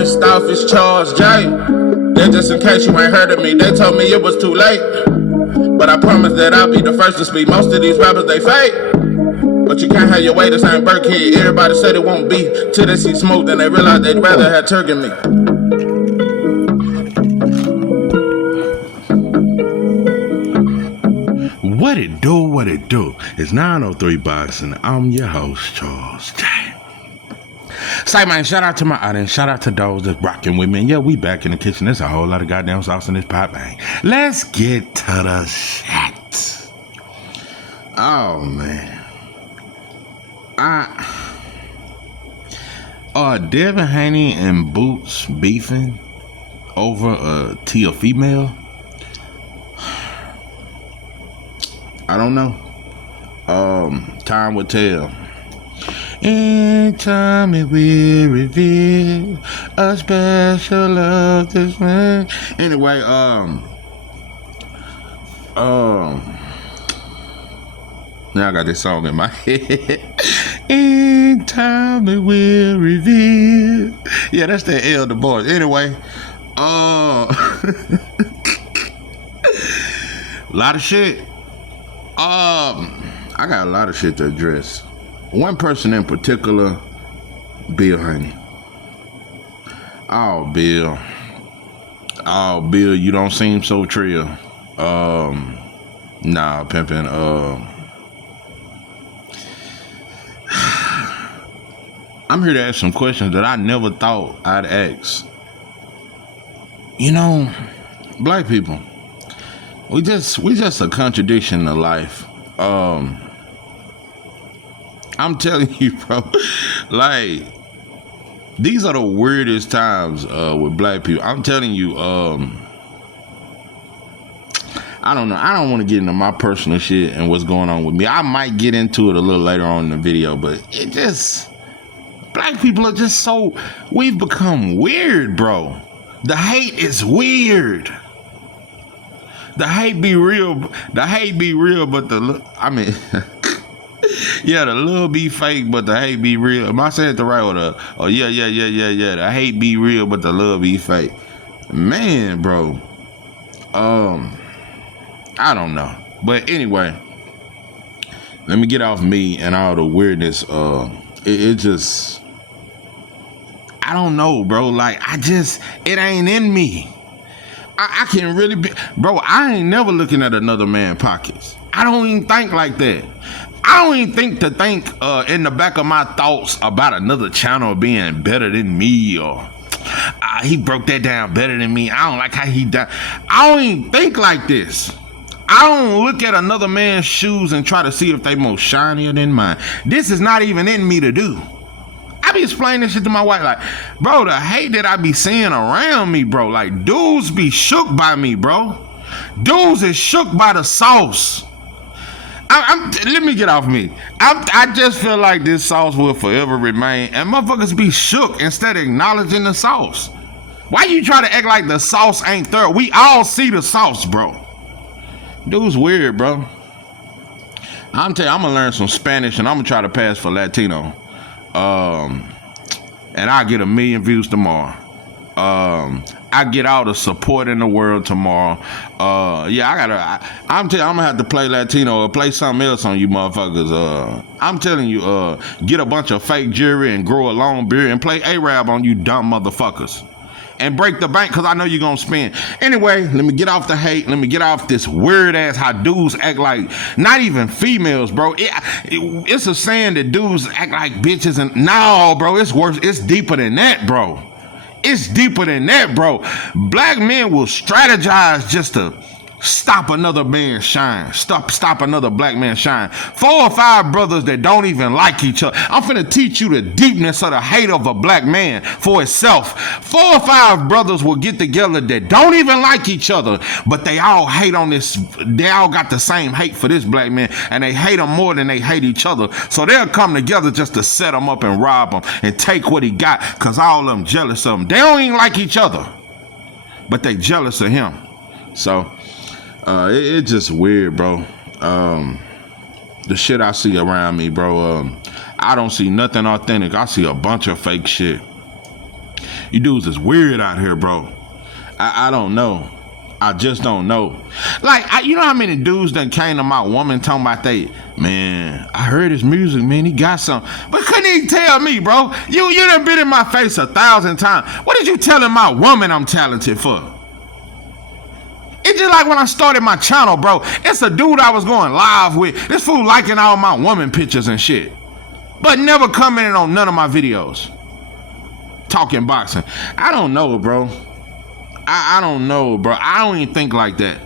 First off, it's Charles J. Then just in case you ain't heard of me, they told me it was too late. But I promise that I'll be the first to speak. Most of these rappers, they fake. But you can't have your way, this ain't Burkhead. Everybody said it won't be till they see smoke, then they realize they'd rather have turkey meat. What it do, what it do? It's 903 Boxing. I'm your host, Charles J. Say, man, shout out to my audience. Shout out to those that's rocking with me. And yeah, we back in the kitchen. There's a whole lot of goddamn sauce in this pot, bang. Let's get to the shit. Oh, man. Devin, Haney, and Boots beefing over Teofemale. I don't know. Time will tell. In time it will reveal a special love this man. Anyway, now I got this song in my head. In time it will reveal. Yeah, that's the Elder Boys. Anyway, lot of shit. I got a lot of shit to address. One person in particular, Bill Haney. Oh, Bill, you don't seem so trill. Nah, pimpin'. I'm here to ask some questions that I never thought I'd ask. You know, black people, we just a contradiction of life. I'm telling you, bro, like, these are the weirdest times with black people. I'm telling you, I don't know. I don't want to get into my personal shit and what's going on with me. I might get into it a little later on in the video, but it just, black people are just so, we've become weird, bro. The hate is weird. The hate be real, but yeah, the love be fake, but the hate be real. Am I saying it the right way? Oh, yeah. The hate be real, but the love be fake. Man, bro. I don't know. But anyway, let me get off me and all the weirdness. It just, I don't know, bro. Like, it ain't in me. I can't really be, bro, I ain't never looking at another man's pockets. I don't even think like that. I don't even think in the back of my thoughts about another channel being better than me, or he broke that down better than me. I don't like how he done. I don't even think like this. I don't look at another man's shoes and try to see if they more shinier than mine. This is not even in me to do. I be explaining this shit to my wife, like, bro, the hate that I be seeing around me, bro, like, dudes be shook by me, bro. Dudes is shook by the sauce. Let me get off me. I just feel like this sauce will forever remain, and motherfuckers be shook instead of acknowledging the sauce. Why you try to act like the sauce ain't thorough? We all see the sauce, bro. Dude's weird, bro. I'm telling you, I'm gonna learn some Spanish and I'm gonna try to pass for Latino. And I get 1 million views tomorrow. I get all the support in the world tomorrow. Yeah, I'm telling you, I'm gonna have to play Latino or play something else on you motherfuckers. I'm telling you, get a bunch of fake jewelry and grow a long beard and play Arab on you dumb motherfuckers. And break the bank, because I know you're gonna spend. Anyway, let me get off the hate. Let me get off this weird ass how dudes act like, not even females, bro. It's a saying that dudes act like bitches, and no, bro, it's worse. It's deeper than that, bro. It's deeper than that, bro. Black men will strategize just to stop another man's shine. Stop another black man's shine. 4 or 5 brothers that don't even like each other. I'm finna teach you the deepness of the hate of a black man for itself. 4 or 5 brothers will get together that don't even like each other, but they all hate on this. They all got the same hate for this black man, and they hate him more than they hate each other. So they'll come together just to set him up and rob him and take what he got, because all of them jealous of him. They don't even like each other, but they jealous of him. So it's just weird, bro. The shit I see around me, bro, I don't see nothing authentic. I see a bunch of fake shit. You dudes is weird out here, bro. I don't know. I just don't know. Like, you know how many dudes that came to my woman talking about man, I heard his music, man, he got something. But couldn't even tell me, bro. You done been in my face 1,000 times. What did you telling my woman I'm talented for? It's just like when I started my channel, bro. It's a dude I was going live with. This fool liking all my woman pictures and shit. But never commenting on none of my videos. Talking boxing. I don't know, bro. I don't know, bro. I don't even think like that.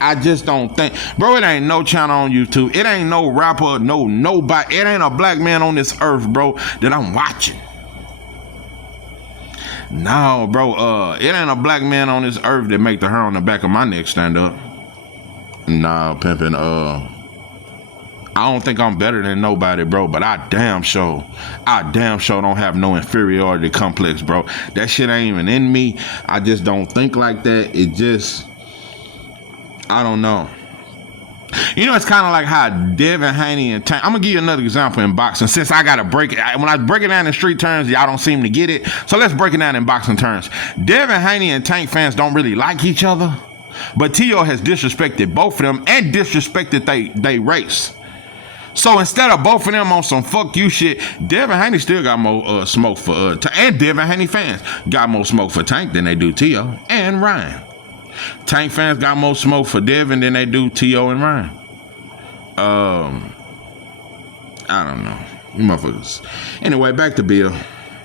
I just don't think. Bro, it ain't no channel on YouTube. It ain't no rapper, nobody. It ain't a black man on this earth, bro, that I'm watching. No, bro. It ain't a black man on this earth that make the hair on the back of my neck stand up. Nah, pimping. I don't think I'm better than nobody, bro, but I damn sure don't have no inferiority complex, bro. That shit ain't even in me. I just don't think like that. It just, I don't know. You know, it's kind of like how Devin, Haney, and Tank. I'm gonna give you another example in boxing. Since I gotta break it, when I break it down in street terms, y'all don't seem to get it. So let's break it down in boxing terms. Devin, Haney, and Tank fans don't really like each other, but Teo has disrespected both of them and disrespected they race. So instead of both of them on some fuck you shit, Devin Haney still got more smoke for and Devin Haney fans got more smoke for Tank than they do Teo and Ryan. Tank fans got more smoke for Devin than they do Teo and Ryan. I don't know. You motherfuckers. Anyway, back to Bill.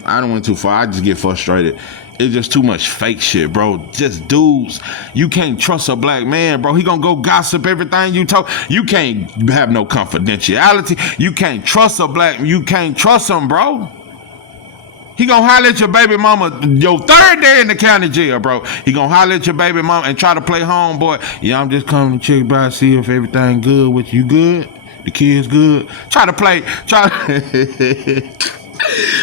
I don't went too far. I just get frustrated. It's just too much fake shit, bro. Just dudes. You can't trust a black man, bro. He gonna go gossip everything you talk. You can't have no confidentiality. You can't trust a black. You can't trust him, bro. He gonna holler at your baby mama your third day in the county jail, bro. He gonna holler at your baby mama and try to play homeboy. Yeah, I'm just coming to check by, see if everything good with you. Good? The kids good? Try.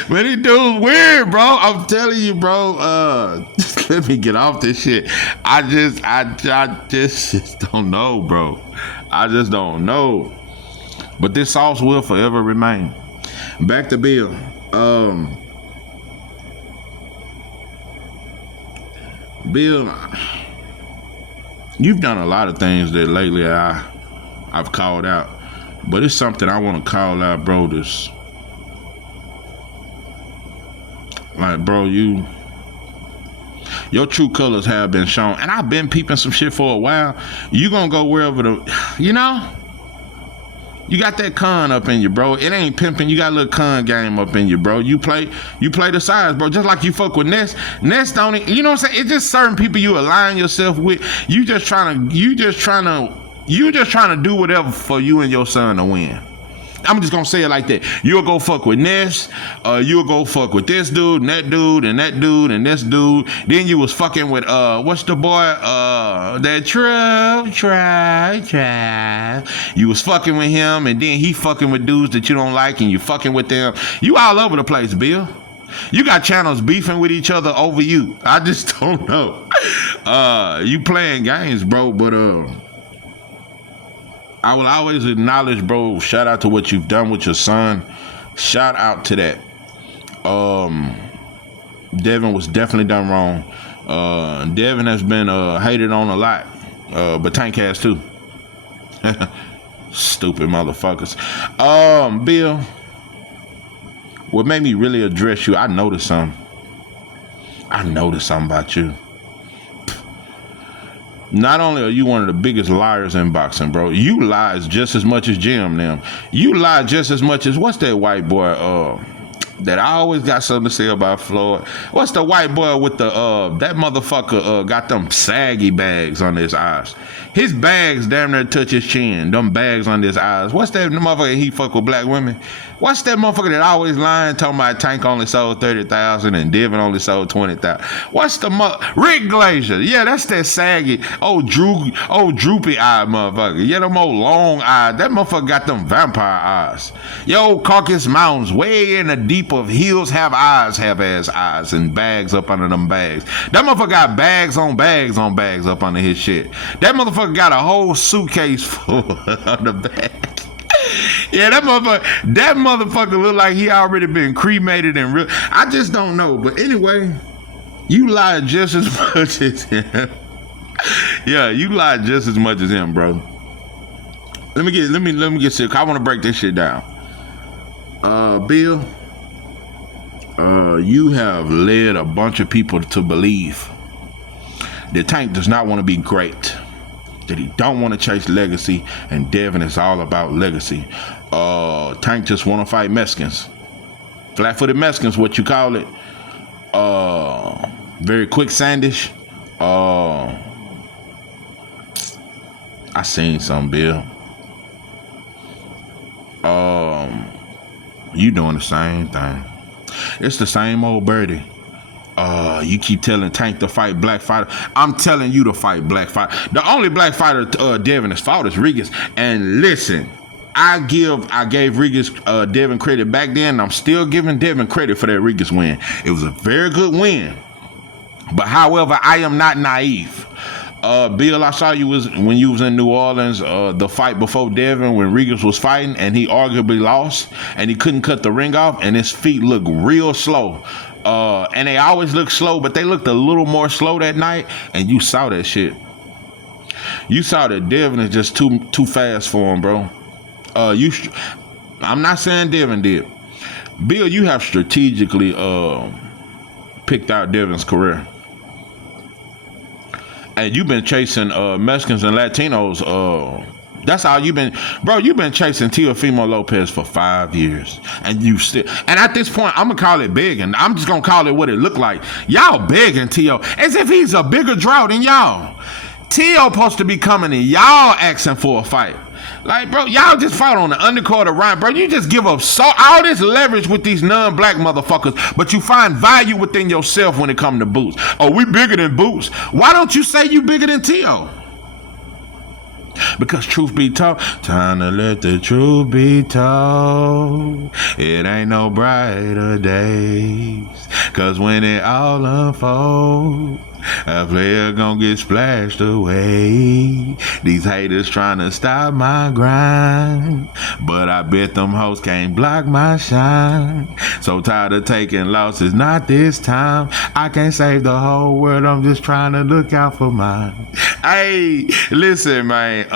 Man, these dudes weird, bro. I'm telling you, bro. Just let me get off this shit. I just don't know, bro. I just don't know. But this sauce will forever remain. Back to Bill. Bill, you've done a lot of things that lately I've called out, but it's something I want to call out, bro. This. Like, bro, your true colors have been shown, and I've been peeping some shit for a while. You gonna go wherever you got that con up in you, bro. It ain't pimping. You got a little con game up in you, bro. You play the sides, bro. Just like you fuck with Ness. Ness don't, you know what I'm saying? It's just certain people you align yourself with. You just trying to do whatever for you and your son to win. I'm just gonna say it like that. You'll go fuck with Ness, you'll go fuck with this dude, and that dude, and that dude, and this dude. Then you was fucking with what's the boy? That try. You was fucking with him, and then he fucking with dudes that you don't like, and you fucking with them. You all over the place, Bill. You got channels beefing with each other over you. I just don't know. You playing games, bro, but I will always acknowledge, bro, shout out to what you've done with your son. Shout out to that. Devin was definitely done wrong. Devin has been hated on a lot. But Tank has too. Stupid motherfuckers. Bill, what made me really address you, I noticed something about you. Not only are you one of the biggest liars in boxing, bro, you lies just as much as Jim them. You lie just as much as, what's that white boy that I always got something to say about Floyd? What's the white boy with the that motherfucker got them saggy bags on his eyes? His bags damn near touch his chin. Them bags on his eyes. What's that motherfucker he fuck with black women? What's that motherfucker that always lying talking about Tank only sold 30,000 and Devin only sold 20,000? What's the Rick Glazier? Yeah, that's that saggy droopy eyed motherfucker. Yeah, them old long eyed. That motherfucker got them vampire eyes. Yo, Caucasus Mountains, way in the deep of hills, have ass eyes and bags up under them bags. That motherfucker got bags on bags on bags up under his shit. That motherfucker got a whole suitcase full of the bags. Yeah, that motherfucker look like he already been cremated and real. I just don't know. But anyway, you lied just as much as him. Yeah, you lied just as much as him, bro. Let me get sick. I want to break this shit down. Bill, you have led a bunch of people to believe that Tank does not want to be great, that he don't want to chase legacy, and Devin is all about legacy. Tank just want to fight Mexicans, flat-footed Mexicans, what you call it. Very quick sandish. I seen some, Bill. You doing the same thing. It's the same old birdie. You keep telling Tank to fight black fighter. I'm telling you to fight black fighter. The only black fighter Devin has fought is Regis. And listen, I gave Regis Devin credit back then, and I'm still giving Devin credit for that Regis win. It was a very good win. But however, I am not naive. Bill, I saw you when you was in New Orleans, the fight before Devin when Regis was fighting, and he arguably lost, and he couldn't cut the ring off, and his feet looked real slow. And they always look slow, but they looked a little more slow that night, and you saw that shit. You saw that Devin is just too fast for him, bro. I'm not saying Devin did. Bill, you have strategically picked out Devin's career. And you've been chasing Mexicans and Latinos. That's all you've been, bro. You've been chasing Teofemale Lopez for 5 years, and you still. And at this point, I'm gonna call it begging. I'm just gonna call it what it looked like. Y'all begging Teo as if he's a bigger draw than y'all. Teo supposed to be coming and y'all asking for a fight. Like, bro, y'all just fought on the undercard of Ryan, bro. You just give up all this leverage with these non-black motherfuckers, but you find value within yourself when it comes to Boots. Oh, we bigger than Boots. Why don't you say you bigger than Teo? Because truth be told, time to let the truth be told. It ain't no brighter days. Cause when it all unfolds, a player gonna get splashed away. These haters trying to stop my grind, but I bet them hoes can't block my shine. So tired of taking losses, not this time. I can't save the whole world, I'm just trying to look out for mine. Hey, listen, man.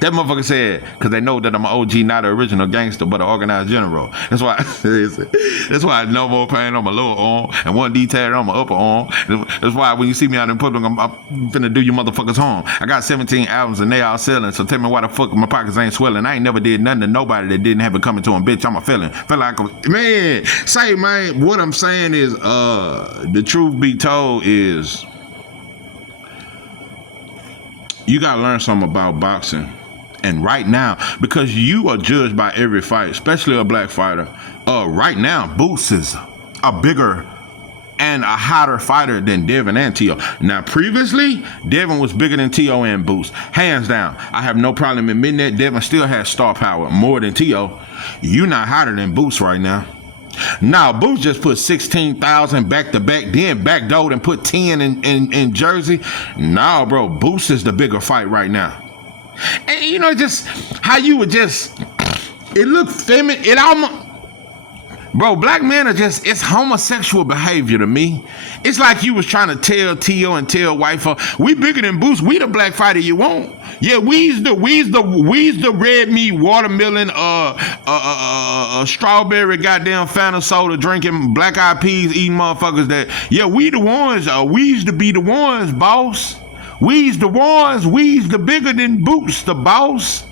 That motherfucker said, because they know that I'm an OG, not an original gangster, but an organized general. That's why I no more pain on my lower arm and one detail on my upper arm. That's why when you see me out in public, I'm finna do you motherfuckers harm. I got 17 albums and they all selling, so tell me why the fuck my pockets ain't swelling. I ain't never did nothing to nobody that didn't have it coming to them. Bitch, I'm a felon. Man, say, man, what I'm saying is, the truth be told is, you gotta learn something about boxing. And right now, because you are judged by every fight, especially a black fighter, right now, Boots is a bigger and a hotter fighter than Devin and Teo. Now, previously, Devin was bigger than Teo and Boots. Hands down. I have no problem admitting that. Devin still has star power more than Teo. You not hotter than Boots right now. Now, Boots just put 16,000 back to back, then backdoored and put 10 in Jersey. Now, bro, Boots is the bigger fight right now. And you know, just how you would just, it looked feminine. It almost, bro, black men are just, it's homosexual behavior to me. It's like you was trying to tell Teo and tell Wifer, we bigger than Boots. We the black fighter you want. Yeah, we's the red meat, watermelon, strawberry, goddamn Fanta soda drinking, black eyed peas eating motherfuckers that, yeah, we the ones, we's to be the ones, boss. We's the ones, we's the bigger than Boots, the boss.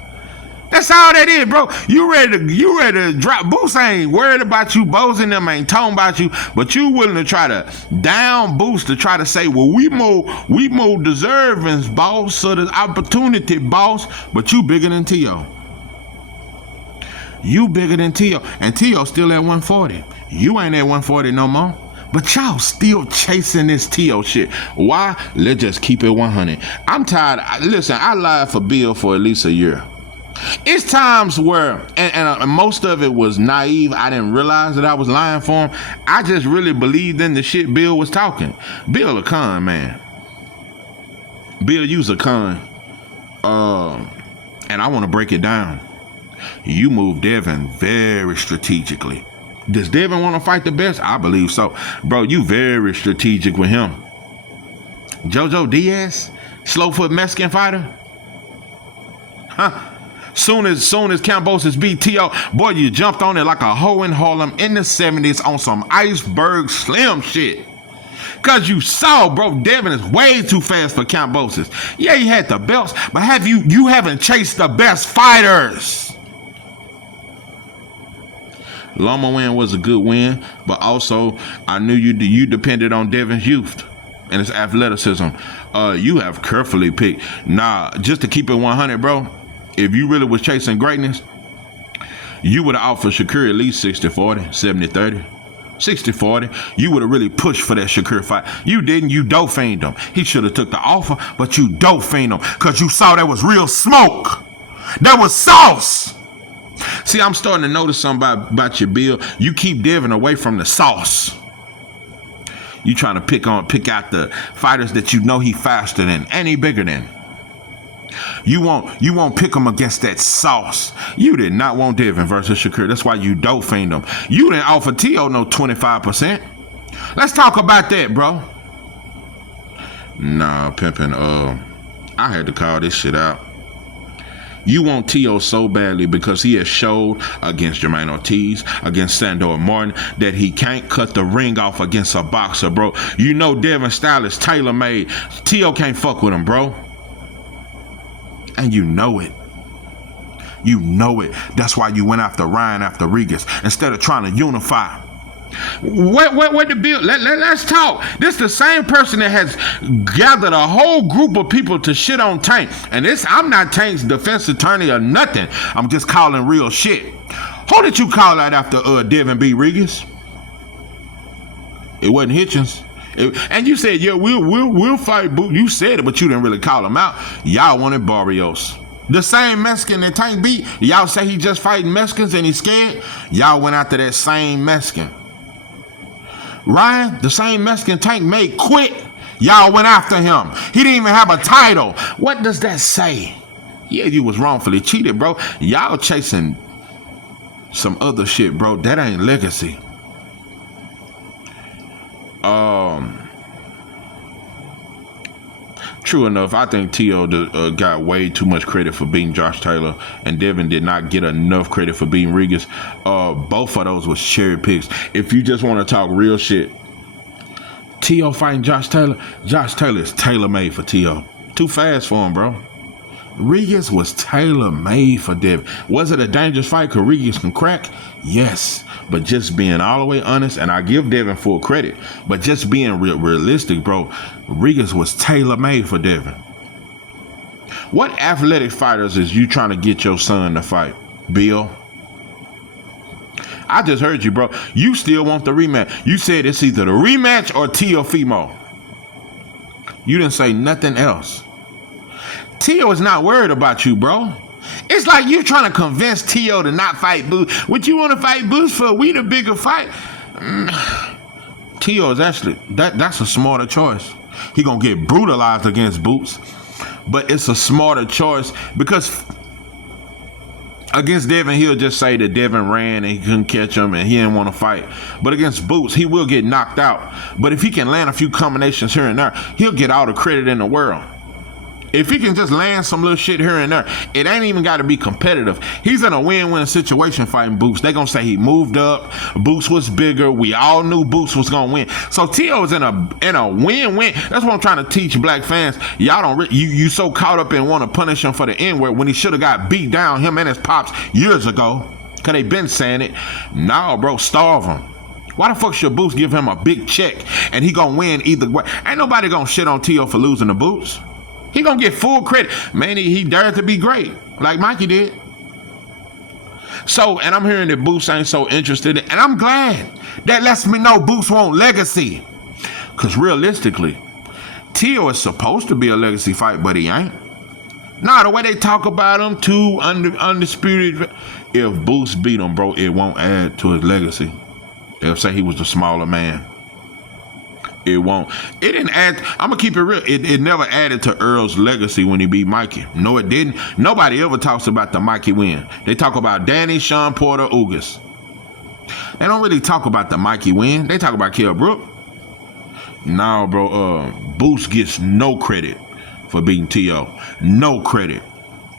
That's all that is, bro. You ready to drop. Boots ain't worried about you. Bows and them ain't talking about you, but you willing to try to down Boots to try to say, well, we more deserving, boss, so the opportunity, boss, but you bigger than Teo. You bigger than Teo, and Teo still at 140. You ain't at 140 no more. But y'all still chasing this Teo shit. Why? Let's just keep it 100. I'm tired. Listen, I lied for Bill for at least a year. It's times where, and most of it was naive. I didn't realize that I was lying for him. I just really believed in the shit Bill was talking. Bill a con, man. Bill, you's a con. And I want to break it down. You move Devin very strategically. Does Devin want to fight the best? I believe so. Bro, you very strategic with him. Jojo Diaz? Slowfoot Mexican fighter? Huh? Soon as Kambosos beat T.O., boy, you jumped on it like a hoe in Harlem in the 70s on some iceberg slim shit. Cause you saw, bro, Devin is way too fast for Kambosos. Yeah, he had the belts, but you haven't chased the best fighters. Loma win was a good win, but also I knew you depended on Devin's youth and his athleticism. You have carefully picked. Nah, just to keep it 100, bro, if you really was chasing greatness, you would have offered Shakur at least 60-40, 70-30. 60-40. You would have really pushed for that Shakur fight. You didn't. You dope-fiend him. He should have took the offer, but you dope-fiend him because you saw that was real smoke. That was sauce. See, I'm starting to notice something about your Bill. You keep Devin away from the sauce. You trying to pick out the fighters that you know he faster than and he bigger than. You won't pick him against that sauce. You did not want Devin versus Shakur. That's why you dope fiend him. You didn't offer T.O. no 25%. Let's talk about that, bro. Nah, pimpin', I had to call this shit out. You want T.O. so badly because he has showed against Jermaine Ortiz, against Sandor Martin, that he can't cut the ring off against a boxer, bro. You know Devin's style is tailor-made. T.O. can't fuck with him, bro. And you know it. You know it. That's why you went after Ryan after Regis instead of trying to unify. What the bill? Let's talk. This the same person that has gathered a whole group of people to shit on Tank. And I'm not Tank's defense attorney or nothing. I'm just calling real shit. Who did you call out after Devin B. Regis? It wasn't Hitchens. And you said, yeah, we'll fight Boot. You said it, but you didn't really call him out. Y'all wanted Barrios. The same Mexican that Tank beat. Y'all say he just fighting Mexicans and he's scared. Y'all went after that same Mexican. Ryan, the same Mexican Tank made quit. Y'all went after him. He didn't even have a title. What does that say? Yeah, you was wrongfully cheated, bro. Y'all chasing some other shit, bro. That ain't legacy. True enough, I think T.O. got way too much credit for beating Josh Taylor, and Devin did not get enough credit for beating Regis. Both of those was cherry picks. If you just want to talk real shit, T.O. fighting Josh Taylor is tailor-made for T.O. Too fast for him, bro. Regis was tailor-made for Devin. Was it a dangerous fight because Regis can crack? Yes. But just being all the way honest, and I give Devin full credit, but just being realistic, bro, Regis was tailor-made for Devin. What athletic fighters is you trying to get your son to fight? Bill? I just heard you, bro. You still want the rematch. You said it's either the rematch or Teofemale. You didn't say nothing else. Teo is not worried about you, bro. It's like you trying to convince T.O. to not fight Boots. Would you want to fight Boots for we the bigger fight? T.O. is actually, that's a smarter choice. He gonna get brutalized against Boots, but it's a smarter choice because against Devin, he'll just say that Devin ran and he couldn't catch him and he didn't want to fight. But against Boots, he will get knocked out. But if he can land a few combinations here and there, he'll get all the credit in the world. If he can just land some little shit here and there, it ain't even got to be competitive. He's in a win-win situation fighting Boots. They gonna say he moved up. Boots was bigger. We all knew Boots was gonna win. So T.O.'s in a win-win. That's what I'm trying to teach black fans. Y'all don't you so caught up in want to punish him for the N-word when he should have got beat down, him and his pops, years ago. Cause they been saying it. Nah, bro, starve him. Why the fuck should Boots give him a big check and he gonna win either way? Ain't nobody gonna shit on T.O. for losing the Boots. He gonna get full credit. Man, he dared to be great, like Mikey did. So, and I'm hearing that Boots ain't so interested, and I'm glad. That lets me know Boots want legacy. Because realistically, T.O. is supposed to be a legacy fight, but he ain't. Nah, the way they talk about him, too undisputed. If Boots beat him, bro, it won't add to his legacy. They'll say he was the smaller man. It won't. It didn't add. I'm gonna keep it real. It never added to Earl's legacy when he beat Mikey. No, it didn't. Nobody ever talks about the Mikey win. They talk about Danny, Sean Porter, Ugas. They don't really talk about the Mikey win. They talk about Kell Brook. No, bro. Boost gets no credit for beating T.O. No credit.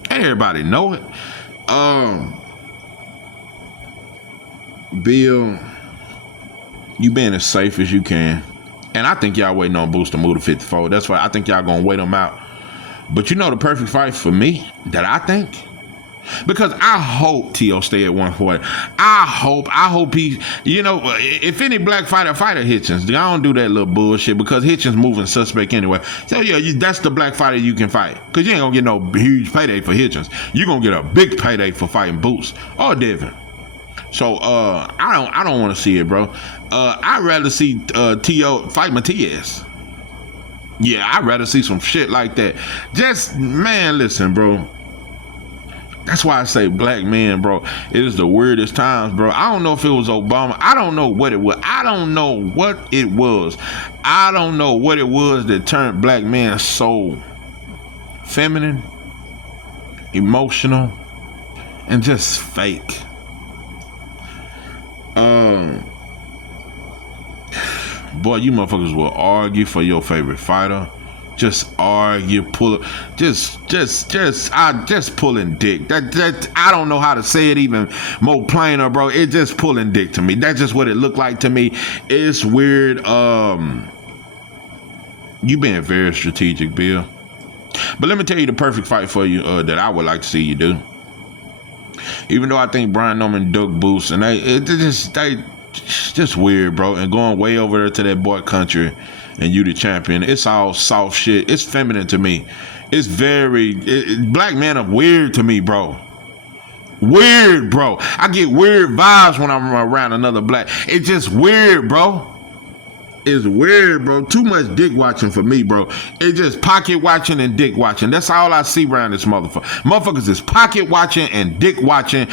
Everybody know it. Bill, you being as safe as you can. And I think y'all waiting on Boost to move to 54. That's why I think y'all gonna wait him out. But you know the perfect fight for me that I think? Because I hope T.O. stay at 140. I hope he, if any black fighter Hitchens, I don't do that little bullshit because Hitchens moving suspect anyway. So yeah, that's the black fighter you can fight. Because you ain't gonna get no huge payday for Hitchens. You're gonna get a big payday for fighting Boost or Devin. So I don't want to see it, bro. I'd rather see T.O. fight Matias. Yeah, I'd rather see some shit like that. Just, man, listen, bro. That's why I say black men, bro. It is the weirdest times, bro. I don't know if it was Obama. I don't know what it was. I don't know what it was. I don't know what it was that turned black men so feminine, emotional, and just fake. Boy, you motherfuckers will argue for your favorite fighter. Just argue, pull, just pulling dick. That I don't know how to say it even more plainer, bro. It just pulling dick to me. That's just what it looked like to me. It's weird. You being very strategic, Bill. But let me tell you the perfect fight for you that I would like to see you do. Even though I think Brian Norman dug Boost, and they just weird, bro. And going way over there to that boy country, and you the champion. It's all soft shit. It's feminine to me. It's very black men are weird to me, bro. Weird, bro. I get weird vibes when I'm around another black. It's just weird, bro. It's weird, bro. Too much dick watching for me, bro. It's just pocket watching and dick watching. That's all I see around this motherfucker. Motherfuckers is pocket watching and dick watching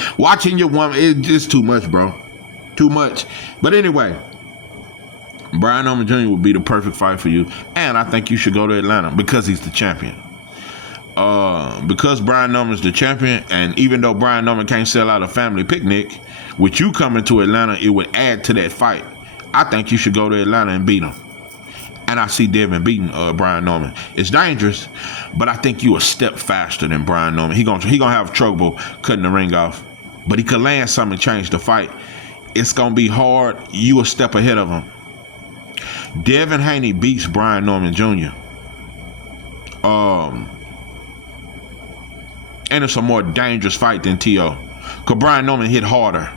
your woman. It's just too much, bro. Too much. But anyway, Brian Norman Jr. would be the perfect fight for you. And I think you should go to Atlanta because he's the champion. Because Brian Norman's the champion, and even though Brian Norman can't sell out a family picnic, with you coming to Atlanta, it would add to that fight. I think you should go to Atlanta and beat him. And I see Devin beating Brian Norman. It's dangerous, but I think you a step faster than Brian Norman. He gonna have trouble cutting the ring off. But he could land something and change the fight. It's gonna be hard. You a step ahead of him. Devin Haney beats Brian Norman Jr. And it's a more dangerous fight than T.O. Because Brian Norman hit harder.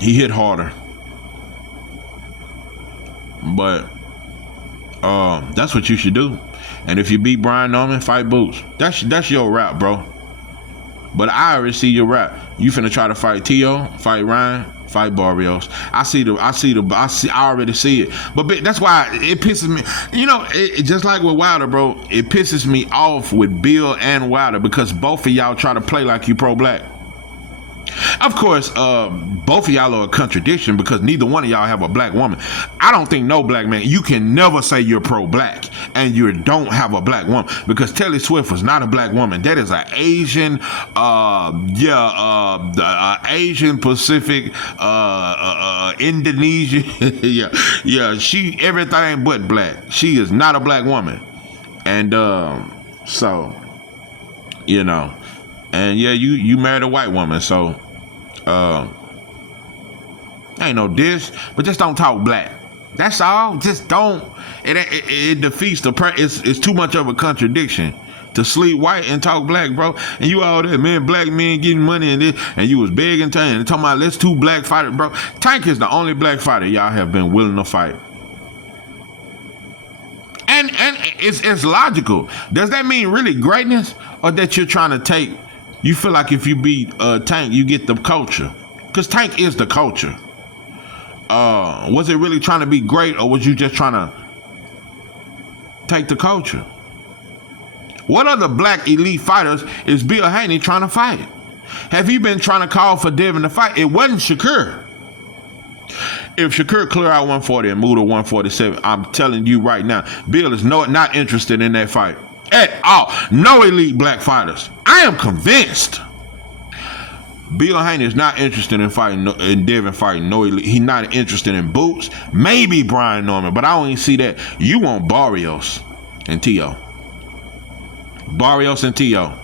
He hit harder. But that's what you should do. And if you beat Brian Norman, fight Boots. That's your route, bro. But I already see your route. You finna try to fight T.O., fight Ryan, fight Barrios. I already see it. But that's why it pisses me. It just like with Wilder, bro. It pisses me off with Bill and Wilder because both of y'all try to play like you pro-black. Of course, both of y'all are a contradiction because neither one of y'all have a black woman. I don't think no black man, you can never say you're pro-black and you don't have a black woman because Taylor Swift was not a black woman. That is an Asian, Asian Pacific, Indonesian. yeah, she everything but black. She is not a black woman. And and yeah, you married a white woman, so ain't no diss, but just don't talk black. That's all. Just don't. It defeats the it's too much of a contradiction to sleep white and talk black, bro. And you all there, man, black men getting money and this, and you was begging Tank and talking about let's two black fighters, bro. Tank is the only black fighter y'all have been willing to fight. And it's logical. Does that mean really greatness, or that you're trying to take? You feel like if you beat Tank, you get the culture. Because Tank is the culture. Was it really trying to be great, or was you just trying to take the culture? What other black elite fighters is Bill Haney trying to fight? Have you been trying to call for Devin to fight? It wasn't Shakur. If Shakur clear out 140 and move to 147, I'm telling you right now, Bill is not interested in that fight at all. No elite black fighters. I am convinced. Bill Haney is not interested in fighting, in Devin fighting no elite. He's not interested in Boots. Maybe Brian Norman, but I don't even see that. You want Barrios and Teo. Barrios and Teo.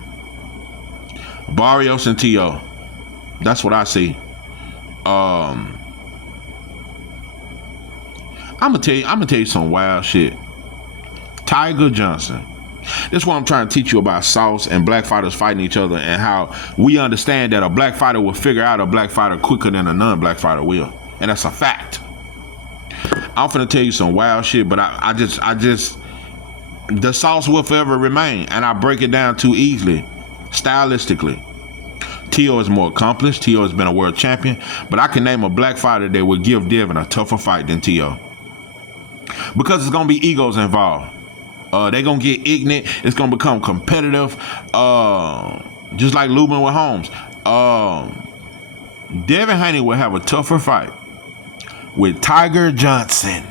Barrios and Teo. That's what I see. I'm gonna tell you some wild shit. Tiger Johnson. This is what I'm trying to teach you about Sauce and black fighters fighting each other, and how we understand that a black fighter will figure out a black fighter quicker than a non-black fighter will, and that's a fact. I'm finna tell you some wild shit, but I just the Sauce will forever remain, and I break it down too easily, stylistically. Teo is more accomplished. Teo has been a world champion, but I can name a black fighter that would give Devin a tougher fight than Teo, because it's gonna be egos involved. They're gonna get ignorant. It's gonna become competitive, just like Lubin with Holmes. Devin Haney will have a tougher fight with Tiger Johnson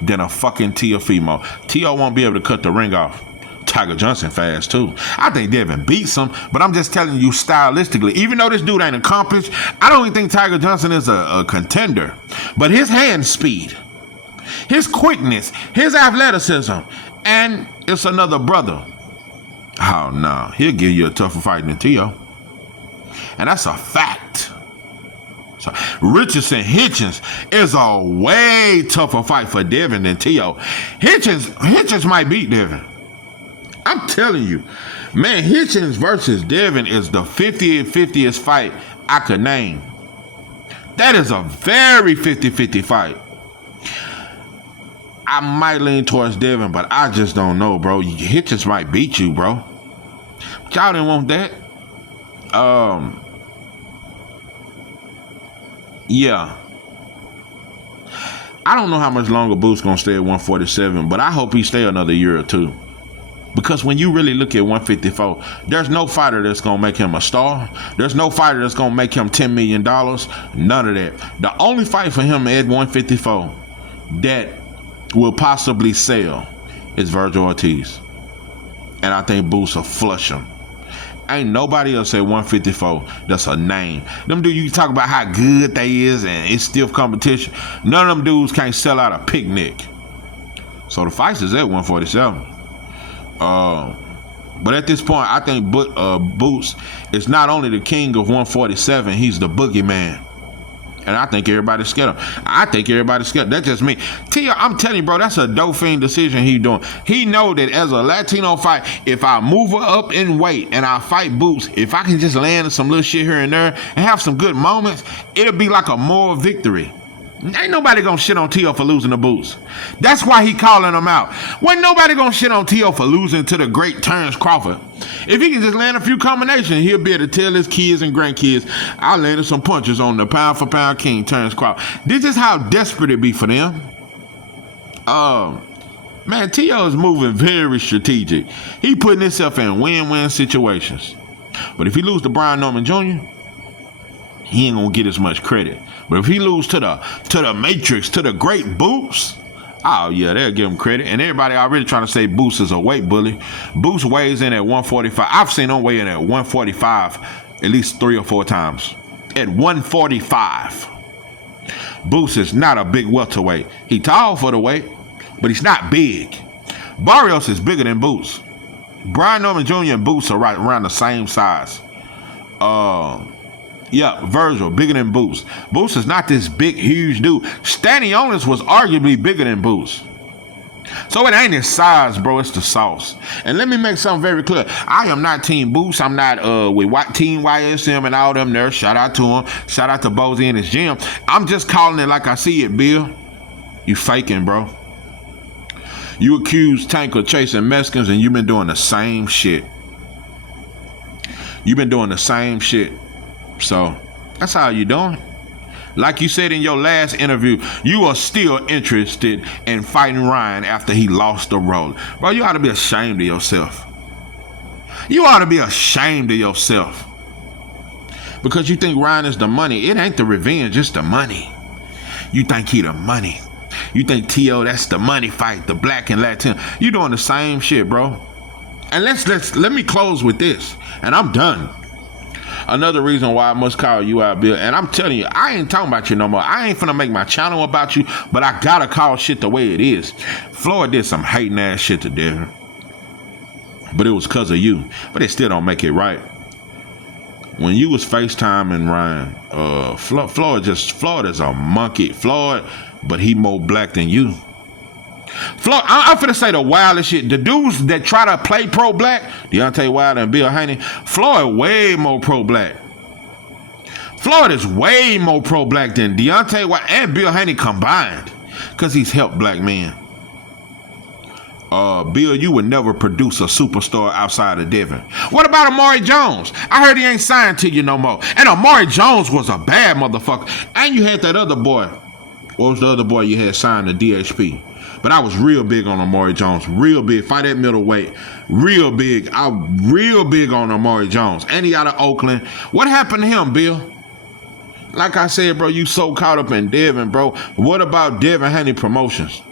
than a fucking Teofemale. Teo won't be able to cut the ring off. Tiger Johnson fast too. I think Devin beats him, but I'm just telling you stylistically, even though this dude ain't accomplished, I don't even think Tiger Johnson is a contender. But his hand speed, his quickness, his athleticism, and it's another brother. Oh no, he'll give you a tougher fight than Teo. And that's a fact. So Richardson Hitchens is a way tougher fight for Devin than Teo. Hitchens might beat Devin. I'm telling you, man, Hitchens versus Devin is the 50th fight I could name. That is a very 50-50 fight. I might lean towards Devin, but I just don't know, bro. Hitchens might beat you, bro. But y'all didn't want that. Yeah. I don't know how much longer Boots gonna stay at 147, but I hope he stay another year or two. Because when you really look at 154, there's no fighter that's going to make him a star. There's no fighter that's going to make him $10 million. None of that. The only fight for him at 154 that will possibly sell is Virgil Ortiz. And I think Boots will flush him. Ain't nobody else at 154 that's a name. Them dudes, you talk about how good they is and it's stiff competition. None of them dudes can't sell out a picnic. So the fight is at 147. But at this point, I think Boots is not only the king of 147, he's the boogeyman. And I think everybody's scared of him. I think everybody's scared. That's just me. Tio, I'm telling you, bro, that's a Dauphin decision he doing. He know that as a Latino fight, if I move her up in weight and I fight Boots, if I can just land some little shit here and there and have some good moments, it'll be like a moral victory. Ain't nobody gonna shit on Teo for losing the Boots. That's why he calling him out. Wasn't nobody gonna shit on Teo for losing to the great Terrence Crawford. If he can just land a few combinations, he'll be able to tell his kids and grandkids, I landed some punches on the pound for pound king, Terrence Crawford. This is how desperate it be for them. Man, Teo is moving very strategic. He putting himself in win-win situations. But if he lose to Brian Norman Jr., he ain't gonna get as much credit. But if he lose to the Matrix, to the great Boots, oh yeah, they'll give him credit. And everybody already trying to say Boots is a weight bully. Boots weighs in at 145. I've seen him weigh in at 145 at least 3 or 4 times. At 145. Boots is not a big welterweight. He tall for the weight, but he's not big. Barrios is bigger than Boots. Brian Norman Jr. and Boots are right around the same size. Yeah, Virgil, bigger than Boots. Boots is not this big, huge dude. Stanionis was arguably bigger than Boots. So it ain't his size, bro. It's the sauce. And let me make something very clear. I am not Team Boots. I'm not with Team YSM and all them there. Shout out to him. Shout out to Bozy and his gym. I'm just calling it like I see it, Bill. You faking, bro. You accused Tank of chasing Mexicans and you've been doing the same shit. You've been doing the same shit. So that's how you doing. Like you said in your last interview, you are still interested in fighting Ryan after he lost the roller. Bro, you ought to be ashamed of yourself. You ought to be ashamed of yourself. Because you think Ryan is the money. It ain't the revenge, it's the money. You think he the money. You think T.O. that's the money fight, the black and Latino. You doing the same shit, bro. And let me close with this, and I'm done. Another reason why I must call you out, Bill, and I'm telling you, I ain't talking about you no more. I ain't finna make my channel about you, but I gotta call shit the way it is. Floyd did some hating ass shit to Devin, but it was cause of you. But it still don't make it right. When you was FaceTiming Ryan, Floyd is a monkey. Floyd, but he more black than you. Floyd, I'm finna say the wildest shit. The dudes that try to play pro-black, Deontay Wilder and Bill Haney, Floyd way more pro-black. Floyd is way more pro-black than Deontay Wilder and Bill Haney combined, because he's helped black men. Bill, you would never produce a superstar outside of Devin. What about Amari Jones? I heard he ain't signed to you no more. And Amari Jones was a bad motherfucker. And you had that other boy. What was the other boy you had signed to DHP? But I was real big on Amari Jones. Real big. Fight at middleweight. Real big. I'm real big on Amari Jones. And he out of Oakland. What happened to him, Bill? Like I said, bro, you so caught up in Devin, bro. What about Devin Haney Promotions?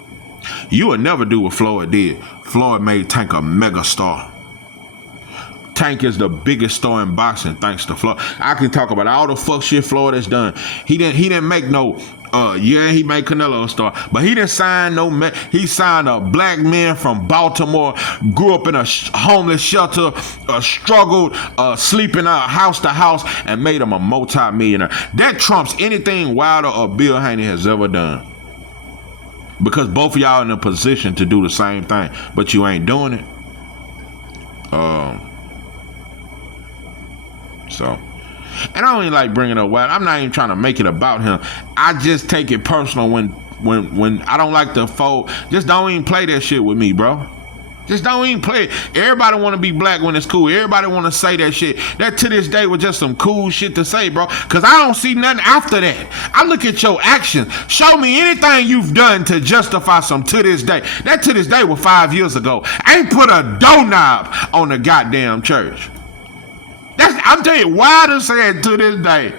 You would never do what Floyd did. Floyd made Tank a mega star. Tank is the biggest star in boxing thanks to Floyd. I can talk about all the fuck shit Floyd has done. He didn't make no he made Canelo a star, but he didn't sign no man. He signed a black man from Baltimore, grew up in a homeless shelter, struggled, sleeping out house to house, and made him a multi-millionaire. That trumps anything Wilder or Bill Haney has ever done. Because both of y'all in a position to do the same thing, but you ain't doing it. So, and I don't even like bringing up Wilder. I'm not even trying to make it about him. I just take it personal when I don't like the fold. Just don't even play that shit with me, bro. Just don't even play it. Everybody want to be black when it's cool. Everybody want to say that shit. That to this day was just some cool shit to say, bro. Because I don't see nothing after that. I look at your actions. Show me anything you've done to justify some to this day. That to this day was 5 years ago. I ain't put a doorknob on the goddamn church. I'm telling you, Wilder said to this day,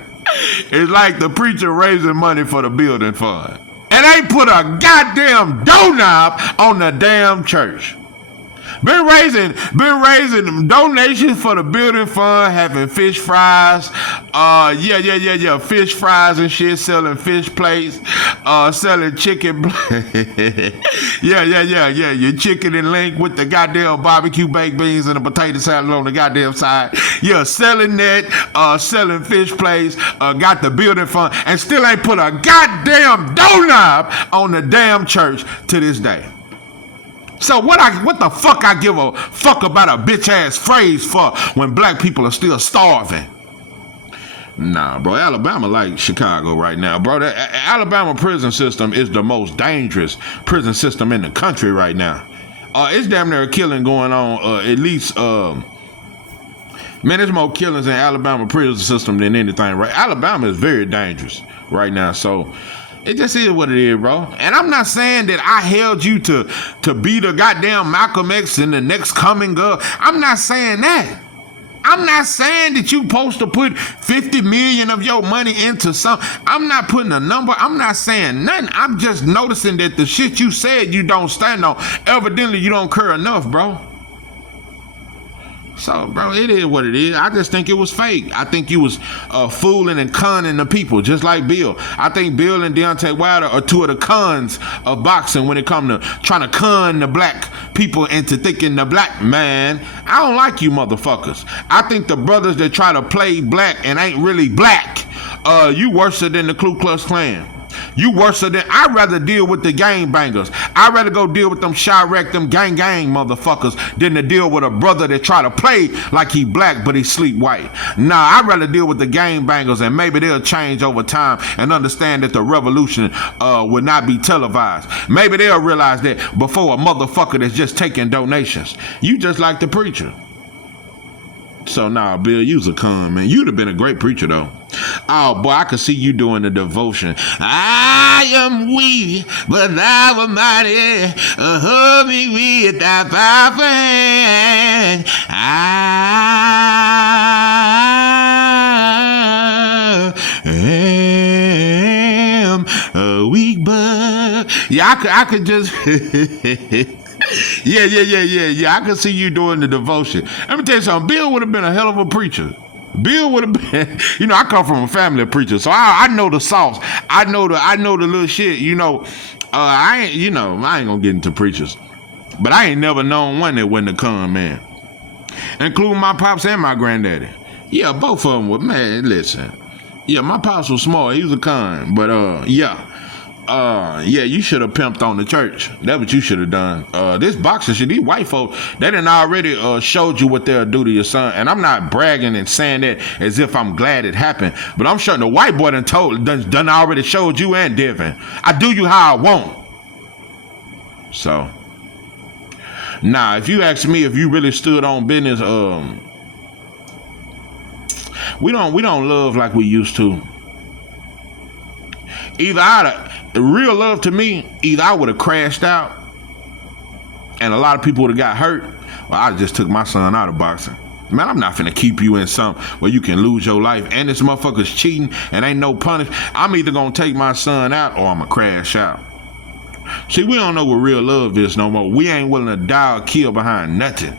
it's like the preacher raising money for the building fund. And they put a goddamn doorknob on the damn church. Been raising donations for the building fund, having fish fries, fish fries and shit, selling fish plates, selling chicken, your chicken and link with the goddamn barbecue baked beans and the potato salad on the goddamn side, selling that, selling fish plates, got the building fund, and still ain't put a goddamn doorknob on the damn church to this day. So what the fuck I give a fuck about a bitch ass phrase for when black people are still starving? Nah, bro, Alabama like Chicago right now, bro. The Alabama prison system is the most dangerous prison system in the country right now. It's damn near a killing going on. At least, man, there's more killings in Alabama prison system than anything. Right? Alabama is very dangerous right now. So. It just is what it is, bro. And I'm not saying that I held you to be the goddamn Malcolm X in the next coming girl. I'm not saying that. I'm not saying that you supposed to put 50 million of your money into something. I'm not putting a number. I'm not saying nothing. I'm just noticing that the shit you said you don't stand on. Evidently, you don't care enough, bro. So, bro, it is what it is. I just think it was fake. I think you was fooling and conning the people, just like Bill. I think Bill and Deontay Wilder are two of the cons of boxing when it comes to trying to con the black people into thinking the black man. I don't like you motherfuckers. I think the brothers that try to play black and ain't really black, you worse than the Ku Klux Klan. You worse than I'd rather deal with the gangbangers. I'd rather go deal with them Chirac, them gang motherfuckers than to deal with a brother that try to play like he black but he sleep white. Nah, I'd rather deal with the gangbangers, and maybe they'll change over time and understand that the revolution will not be televised. Maybe they'll realize that before a motherfucker that's just taking donations. You just like the preacher. So nah, Bill, you's a con, man. You'd have been a great preacher though. Oh boy, I could see you doing the devotion. I am weak, but thou art mighty. Hold me with thy powerful hand. I am a weak bug. Yeah, I could just. Yeah. I could see you doing the devotion. Let me tell you something. Bill would have been a hell of a preacher. Bill would have been, I come from a family of preachers, so I know the sauce. I know the little shit. I ain't gonna get into preachers, but I ain't never known one that wasn't a con man, including my pops and my granddaddy. Yeah, both of them were, man. Listen, yeah, my pops was smart. He was a con, but you should have pimped on the church. That's what you should have done. This boxing shit, these white folks, they done already showed you what they'll do to your son. And I'm not bragging and saying that as if I'm glad it happened, but I'm sure the white boy done already showed you and Devin. I do you how I want. So, nah, if you ask me if you really stood on business, we don't love like we used to. Real love to me, either I would have crashed out and a lot of people would have got hurt, or I just took my son out of boxing. Man, I'm not finna keep you in something where you can lose your life and this motherfucker's cheating and ain't no punish. I'm either gonna take my son out or I'm gonna crash out. See, we don't know what real love is no more. We ain't willing to die or kill behind nothing.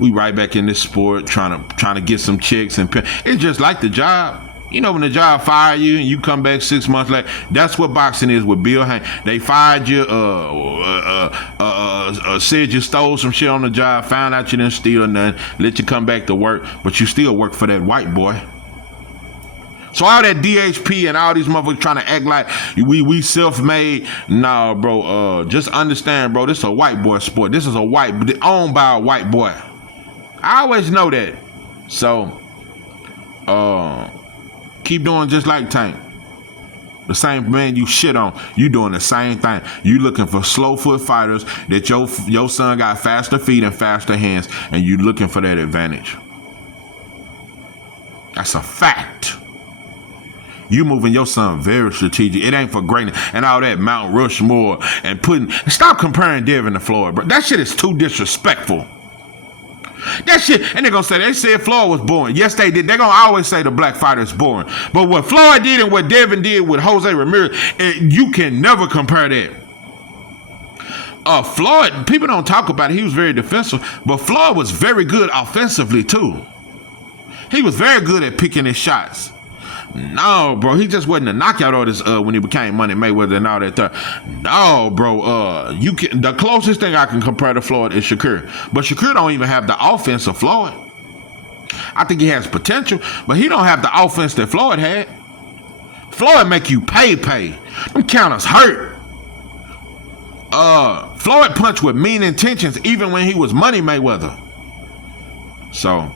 We right back in this sport trying to get some chicks and it's just like the job. When the job fire you and you come back 6 months later, that's what boxing is with Bill Haney. They fired you, said you stole some shit on the job, found out you didn't steal nothing, let you come back to work, but you still work for that white boy. So all that DHP and all these motherfuckers trying to act like we self-made. Nah, bro, just understand, bro, this is a white boy sport. This is owned by a white boy. I always know that. So, keep doing just like Tank. The same man you shit on, you doing the same thing. You looking for slow foot fighters that your son got faster feet and faster hands, and you looking for that advantage. That's a fact. You moving your son very strategic. It ain't for greatness and all that Mount Rushmore and stop comparing Devin to Floyd, bro. That shit is too disrespectful. That shit, and they said Floyd was boring. Yes, they did. They're gonna always say the black fighter is boring. But what Floyd did and what Devin did with Jose Ramirez, you can never compare that. Floyd, people don't talk about it. He was very defensive, but Floyd was very good offensively too. He was very good at picking his shots. No, bro, he just wasn't a knockout artist when he became Money Mayweather and all that stuff. No, bro, the closest thing I can compare to Floyd is Shakur. But Shakur don't even have the offense of Floyd. I think he has potential, but he don't have the offense that Floyd had. Floyd make you pay. Them counters hurt. Floyd punched with mean intentions even when he was Money Mayweather. So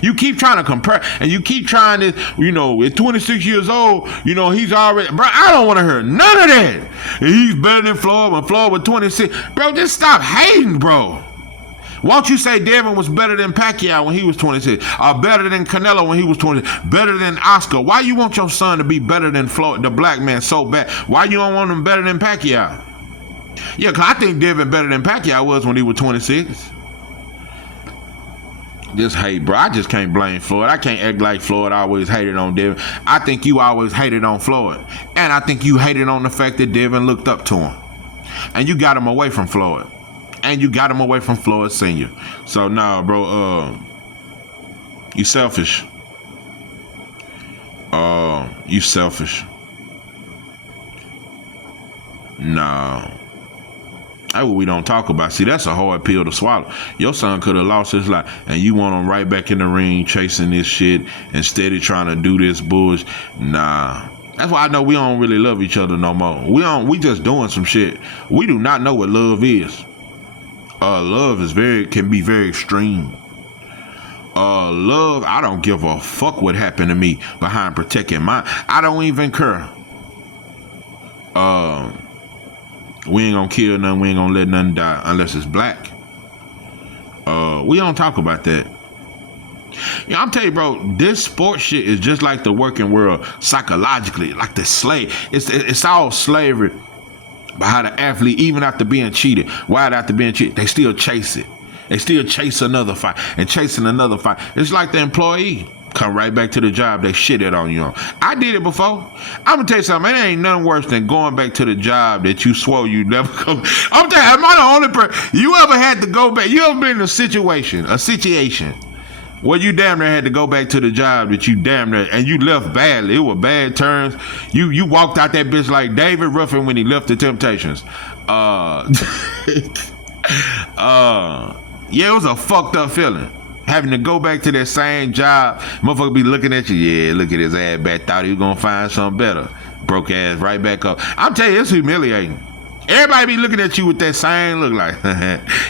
you keep trying to compare and you keep trying to, at 26 years old, he's already, bro, I don't want to hear none of that. He's better than Floyd when Floyd was 26. Bro, just stop hating, bro. Won't you say Devin was better than Pacquiao when he was 26? Or better than Canelo when he was 26? Better than Oscar? Why you want your son to be better than Floyd, the black man, so bad? Why you don't want him better than Pacquiao? Yeah, because I think Devin better than Pacquiao was when he was 26. Just hate, bro. I just can't blame Floyd. I can't act like Floyd always hated on Devin. I think you always hated on Floyd. And I think you hated on the fact that Devin looked up to him. And you got him away from Floyd. And you got him away from Floyd Sr. So, nah, bro, you selfish. You selfish. Nah. That's what we don't talk about. See, that's a hard pill to swallow. Your son could have lost his life, and you want him right back in the ring chasing this shit instead of trying to do this bullshit. Nah. That's why I know we don't really love each other no more. We just doing some shit. We do not know what love is. Love can be very extreme. Love, I don't give a fuck what happened to me behind protecting mine. I don't even care. We ain't gonna kill nothing. We ain't gonna let nothing die unless it's black. We don't talk about that. I'm telling you, bro, this sports shit is just like the working world psychologically, like the slave. It's all slavery. But how the athlete, even after being cheated, they still chase it. They still chase another fight and chasing another fight. It's like the employee. Come right back to the job they shitted on you on. I did it before. I'm gonna tell you something. It ain't nothing worse than going back to the job that you swore you never come. I'm telling you, am I the only person? You ever had to go back? You ever been in a situation where you damn near had to go back to the job that you damn near, and you left badly. It was bad turns. You walked out that bitch like David Ruffin when he left the Temptations. Yeah, it was a fucked up feeling. Having to go back to that same job, motherfucker be looking at you. Yeah, look at his ass back. Thought he was gonna find something better. Broke ass right back up. I'm telling you, it's humiliating. Everybody be looking at you with that same look like,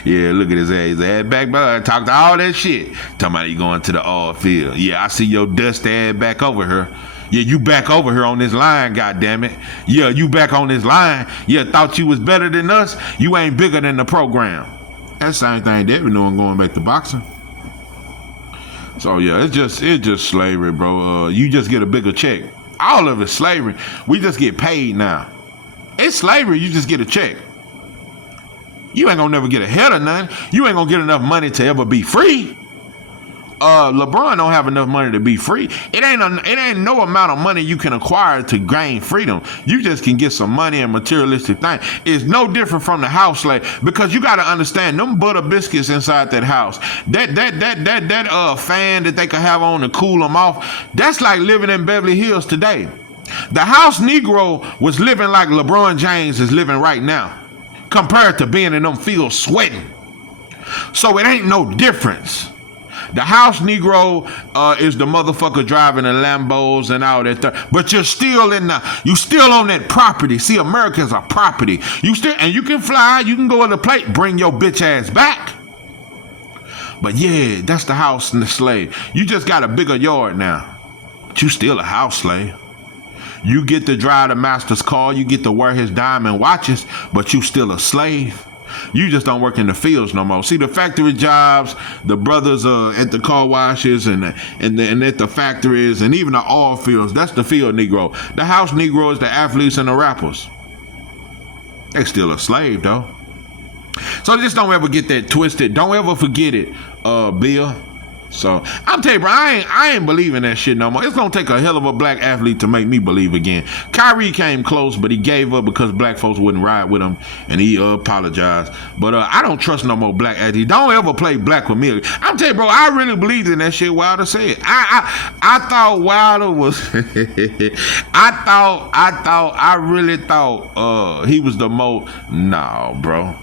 yeah, look at his ass back, bro. Talked all that shit. Talking about you going to the oil field. Yeah, I see your dust ass back over here. Yeah, you back over here on this line, goddammit. Yeah, you back on this line. Yeah, thought you was better than us. You ain't bigger than the program. That's the same thing Devin doing going back to boxing. So yeah, it's just slavery, bro. You just get a bigger check. All of it's slavery. We just get paid now. It's slavery. You just get a check. You ain't gonna never get ahead of nothing. You ain't gonna get enough money to ever be free. LeBron don't have enough money to be free. It ain't no amount of money you can acquire to gain freedom. You just can get some money and materialistic things. It's no different from the house slave, because you got to understand them butter biscuits inside that house. That fan that they could have on to cool them off. That's like living in Beverly Hills today. The house Negro was living like LeBron James is living right now, compared to being in them fields sweating. So it ain't no difference. The house Negro is the motherfucker driving the Lambos and all that. But you're still you still on that property. See, America's a property. You can fly, you can go to the plate, bring your bitch ass back. But yeah, that's the house and the slave. You just got a bigger yard now, but you still a house slave. You get to drive the master's car, you get to wear his diamond watches, but you still a slave. You just don't work in the fields no more. See, the factory jobs, the brothers at the car washes and at the factories and even the oil fields, that's the field Negro. The house Negro is the athletes and the rappers. They still a slave, though. So just don't ever get that twisted. Don't ever forget it, Bill. So I'm telling you, bro, I ain't believing that shit no more. It's gonna take a hell of a black athlete to make me believe again. Kyrie came close, but he gave up because black folks wouldn't ride with him, and he apologized. But I don't trust no more black athletes. Don't ever play black with me. I'm telling you, bro, I really believed in that shit Wilder said. I thought Wilder was I really thought he was the most. No, bro.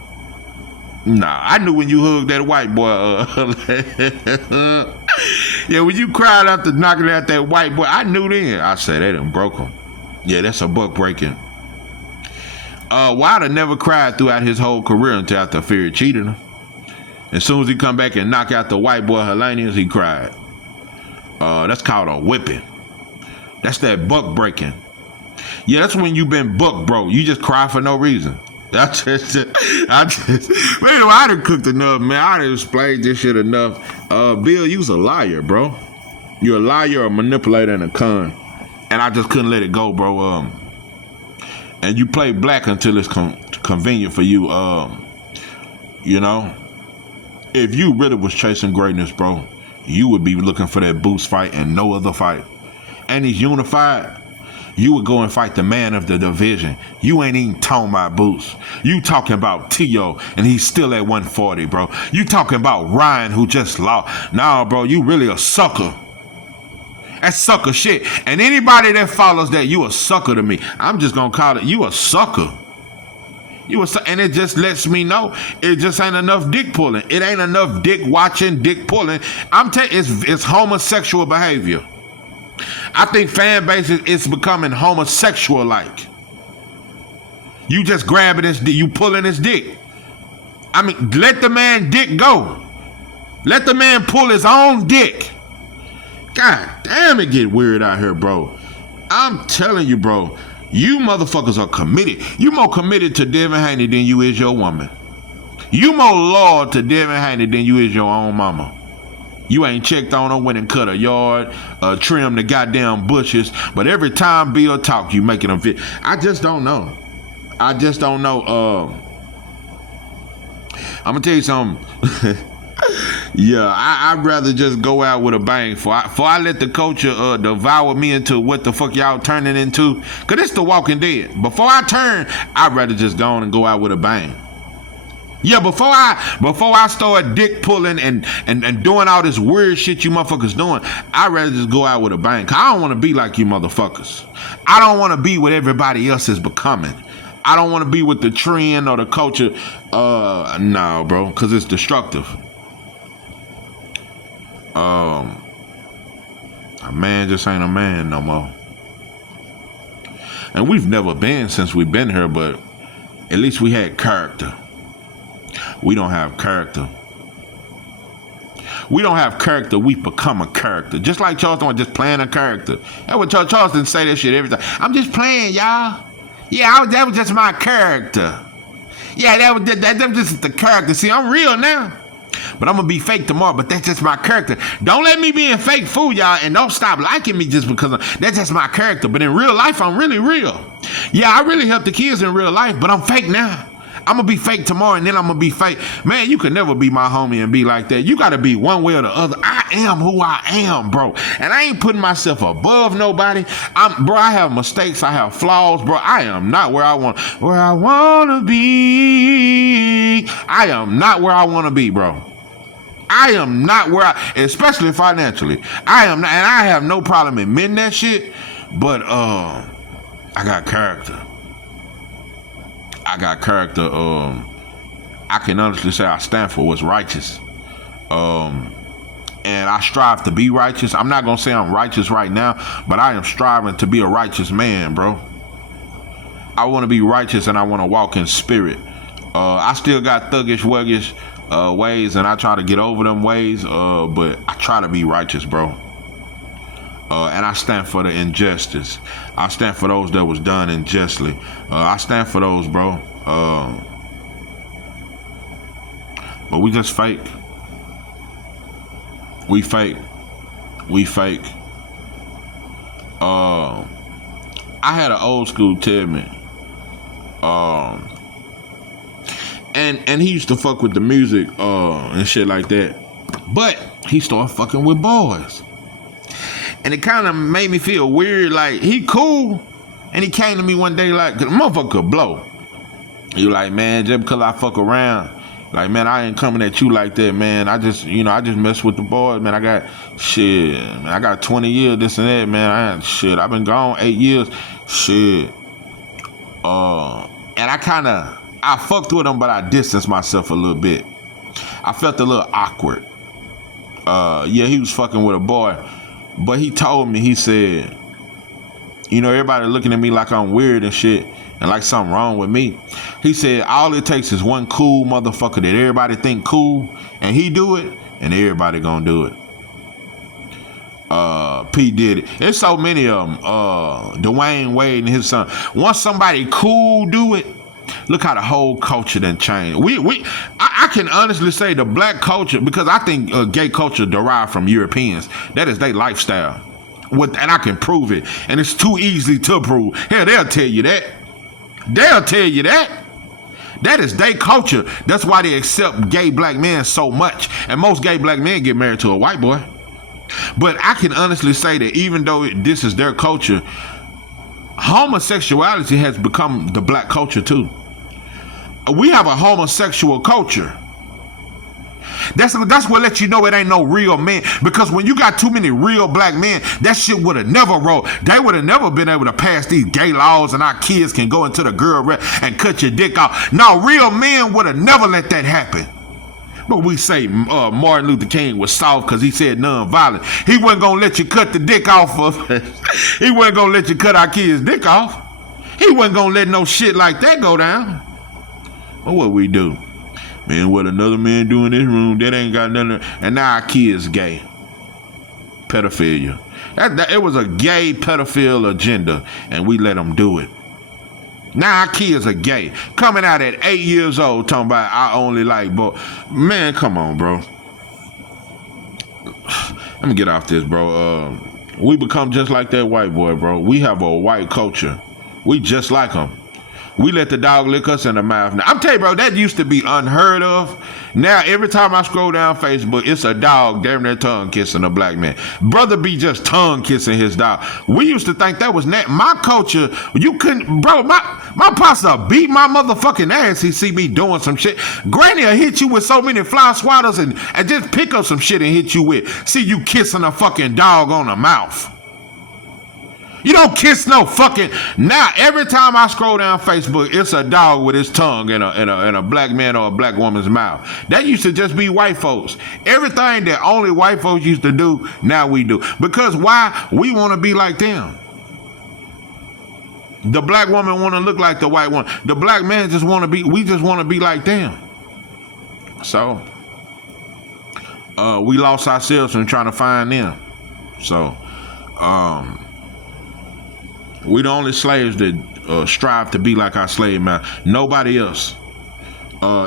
Nah, I knew when you hugged that white boy. Yeah, when you cried after knocking out that white boy, I knew then. I said, they done broke him. Yeah, that's a buck breaking. Wilder never cried throughout his whole career until after Fury cheated him. As soon as he come back and knock out the white boy Hellenians, he cried. That's called a whipping. That's that buck breaking. Yeah, that's when you been buck broke. You just cry for no reason. Man, I done cooked enough, man. I done explained this shit enough. Bill, you's a liar, bro. You're a liar, a manipulator, and a con. And I just couldn't let it go, bro. And you play black until it's convenient for you. You know, if you really was chasing greatness, bro, you would be looking for that Boots fight and no other fight. And he's unified. You would go and fight the man of the division. You ain't even talking about Boots. You talking about Teo, and he's still at 140, bro. You talking about Ryan, who just lost. Nah, bro, you really a sucker. That's sucker shit. And anybody that follows that, you a sucker to me. I'm just gonna call it, you a sucker. And it just lets me know it just ain't enough dick pulling. It ain't enough dick watching, dick pulling. I'm telling you, it's homosexual behavior. I think fan bases is becoming homosexual like. You just grabbing his dick, you pulling his dick. I mean, let the man dick go. Let the man pull his own dick. God damn, it get weird out here, bro. I'm telling you, bro, you motherfuckers are committed. You more committed to Devin Haney than you is your woman. You more loyal to Devin Haney than you is your own mama. You ain't checked on her, went and cut a yard, trimmed the goddamn bushes. But every time Bill talk, you making him fit. I just don't know. I'm gonna tell you something. Yeah, I'd rather just go out with a bang. For I let the culture devour me into what the fuck y'all turning into. Cause it's the Walking Dead. Before I turn, I'd rather just go on and go out with a bang. Yeah, before I start dick pulling and doing all this weird shit you motherfuckers doing, I'd rather just go out with a bang. Cause I don't want to be like you motherfuckers. I don't want to be what everybody else is becoming. I don't want to be with the trend or the culture. No, bro, cause it's destructive. A man just ain't a man no more. And we've never been since we've been here, but at least we had character. We don't have character. We don't have character, we become a character. Just like Charleston was just playing a character. That's what Charleston say that shit every time. I'm just playing, y'all. Yeah, that was just my character. Yeah, that was just the character. See, I'm real now. But I'm gonna be fake tomorrow, but that's just my character. Don't let me be in fake fool, y'all, and don't stop liking me just because that's just my character. But in real life, I'm really real. Yeah, I really help the kids in real life, but I'm fake now. I'm gonna be fake tomorrow, and then I'm gonna be fake. Man, you can never be my homie and be like that. You gotta be one way or the other. I am who I am, bro. And I ain't putting myself above nobody. I have mistakes. I have flaws, bro. I am not where I wanna be. I am not where I wanna be, bro. I am not where especially financially. I am not, and I have no problem admitting that shit, but I got character. I got character. I can honestly say I stand for what's righteous. And I strive to be righteous. I'm not gonna say I'm righteous right now, but I am striving to be a righteous man, bro. I want to be righteous and I want to walk in spirit. I still got thuggish, wuggish ways, and I try to get over them ways, but I try to be righteous, bro. And I stand for the injustice. I stand for those that was done unjustly. I stand for those, bro. But we just fake. We fake. I had an old school tell me. And he used to fuck with the music and shit like that. But he started fucking with boys. And it kind of made me feel weird, like, he cool. And he came to me one day like, cause the motherfucker could blow. He was like, man, just because I fuck around, like, man, I ain't coming at you like that, man. I just mess with the boys, man. I got 20 years, this and that, man. I've been gone 8 years. Shit. And I fucked with him, but I distanced myself a little bit. I felt a little awkward. Yeah, he was fucking with a boy. But he told me, he said, everybody looking at me like I'm weird and shit and like something wrong with me. He said, all it takes is one cool motherfucker that everybody think cool, and he do it, and everybody gonna do it. P did it. There's so many of them. Dwayne Wade and his son. Once somebody cool do it, look how the whole culture done changed. I can honestly say the black culture, because I think gay culture derived from Europeans. That is their lifestyle. And I can prove it. And it's too easy to prove. Hell, they'll tell you that. That is their culture. That's why they accept gay black men so much. And most gay black men get married to a white boy. But I can honestly say that even though this is their culture, homosexuality has become the black culture too. We have a homosexual culture. That's what lets you know it ain't no real man. Because when you got too many real black men, that shit would have never rolled. They would have never been able to pass these gay laws and our kids can go into the girl rep and cut your dick off. No, real men would have never let that happen. But we say Martin Luther King was soft because he said non-violent. He wasn't going to let you cut the dick off of he wasn't going to let you cut our kids' dick off. He wasn't going to let no shit like that go down. Well, what we do? Man, what another man do in this room, that ain't got nothing. And now our kids gay. Pedophilia. It was a gay pedophile agenda, and we let them do it. Now our kids are gay. Coming out at 8 years old talking about I only like boys. Man, come on, bro. Let me get off this, bro. We become just like that white boy, bro. We have a white culture. We just like them. We let the dog lick us in the mouth. Now, I'm telling you, bro, that used to be unheard of. Now, every time I scroll down Facebook, it's a dog damn near tongue kissing a black man. Brother be just tongue kissing his dog. We used to think that was my culture. You couldn't, bro, my pastor beat my motherfucking ass. He see me doing some shit. Granny will hit you with so many fly swatters and just pick up some shit and hit you with. See you kissing a fucking dog on the mouth. You don't kiss no fucking. Now every time I scroll down Facebook, it's a dog with his tongue in a black man or a black woman's mouth. That used to just be white folks. Everything that only white folks used to do, now we do. Because why? We want to be like them. The black woman want to look like the white one. The black man just want to be. We just want to be like them. So we lost ourselves in trying to find them. So we the only slaves that strive to be like our slave man. Nobody else.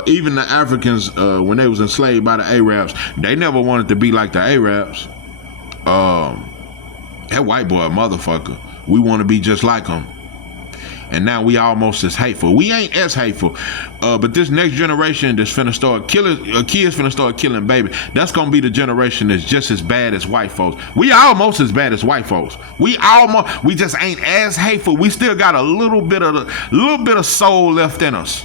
Even the Africans, when they was enslaved by the Arabs, they never wanted to be like the Arabs. That white boy a motherfucker. We want to be just like him. And now we almost as hateful. We ain't as hateful. But this next generation that's finna start killing, kids finna start killing baby. That's gonna be the generation that's just as bad as white folks. We almost as bad as white folks. We just ain't as hateful. We still got a little bit of soul left in us.